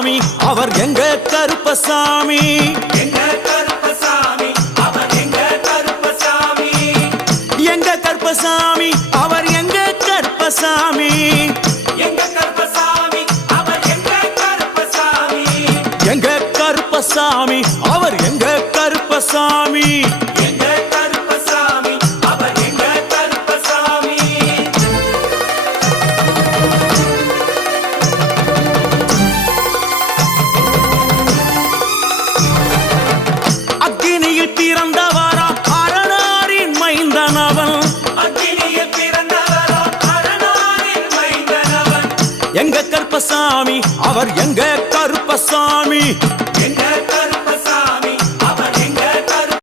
கருப்பசாமி அவர் எங்க கருப்பசாமி எங்க கருப்பசாமி அவர் எங்க கருப்பசாமி எங்க கருப்பசாமி அவர் எங்க கருப்பசாமி எங்க கருப்பசாமி அவர் எங்க கருப்பசாமி எங்க கருப்பசாமி அவர் எங்க கருப்பசாமி எங்க கருப்பசாமி அவர் எங்க கருப்பசாமி அக்கினியில் பிறந்தவரா அரணாரின் மைந்தனவன் அக்கினியில் பிறந்தவரோ அரணாரின் மைந்தனவன் எங்க கருப்பசாமி அவர் எங்க கருப்பசாமி